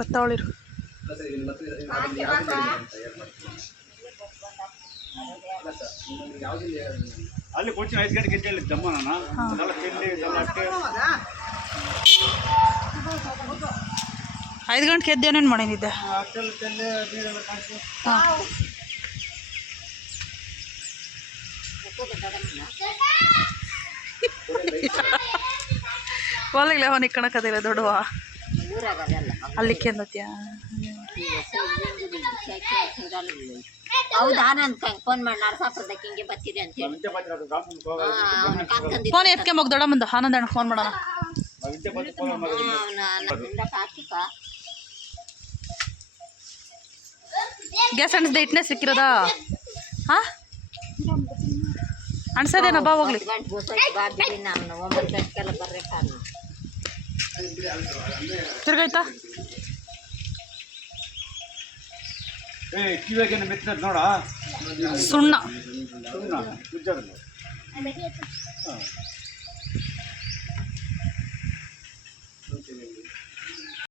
ಬತ್ತಾವಳಿರು ಅಲ್ಲಿ ಕೊಡ್ತೀನಿ 5 ಗಂಟೆಗೆ ಅಂತ ಹೇಳಿದ್ದೆ ಅಮ್ಮ ನಾನು ಅದೆಲ್ಲ ತಿಂಡಿ ಇದೆಲ್ಲ ಅಷ್ಟೇ 5 ಗಂಟೆಗೆ ಎದ್ದೇನೇನು ಮಾಡೇನಿದ್ದೆ ಅಷ್ಟೆಲ್ಲ ತಿಂಡಿ ನೀರೆಲ್ಲ ಕಾಣಿಸಿ ಒಳಗಿಲ್ಲ ಅವನಿಗೆ ಕಣಕದಿಲ್ಲ ದೊಡ್ಡವ ಅಲ್ಲಿಕ್ಕೆ ಅಂದತ್ಯಾ ಹೌದಾ ನಾನು ಫೋನ್ ಮಾಡಿ ನರಸಾಪುರದಕ್ಕೆ ಹಿಂಗೆ ಬರ್ತಿದೆ ಅಂತ ಹೇಳಿ ಫೋನ್ ಎತ್ಕೊಂಬೋಗಿ ದೊಡ್ಡ ಮುಂದೆ ಆನಂದಣ್ಣ ಫೋನ್ ಮಾಡೋಣ ಗ್ಯಾಸ್ ಅಣಿಸ್ದೆ ಇಟ್ಟನೆ ಸಿಕ್ಕಿರೋದಾ ಹಾಂ ಅನ್ಸದೇನ ಬಾ ಹೋಗ್ಲಿ ನಾನು 9 ಗಂಟೆಗೆಲ್ಲ ಬರ್ರೆ ಕಾರಣ ತಿರ್ಗಾಯ್ತಾ ಕಿವಿಯಾಗ ಮೆತ್ತಿನದು ನೋಡ ಸುಣ್ಣ ಸುಣ್ಣ